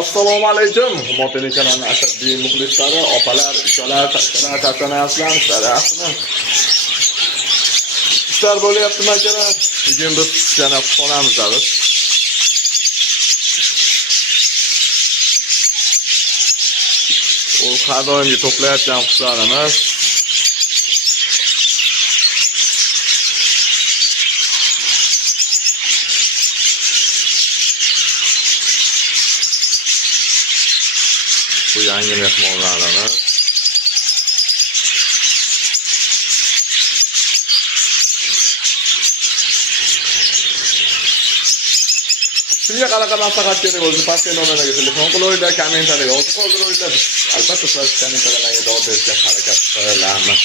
Assalomu alaykum. Hurmatli kanalning ashaddiy muxlislari, opalar, ukalar, tashqalar, tartanayapsizlar, yaxshimi? Ishlar bo'lyaptimi akalar? Bugun biz yana xonamizdamiz. U har doimgi to'playotgan qushlarimiz. Bu yangi mehmonlarimiz. Sizga qanaqa maslahat kerak bo'lsa, pastga nomerga telefon qilaylik, kommentariya yozib qoldiringlar. Albatta, sizlar kommentariyalarga javob berishga harakat qilamiz.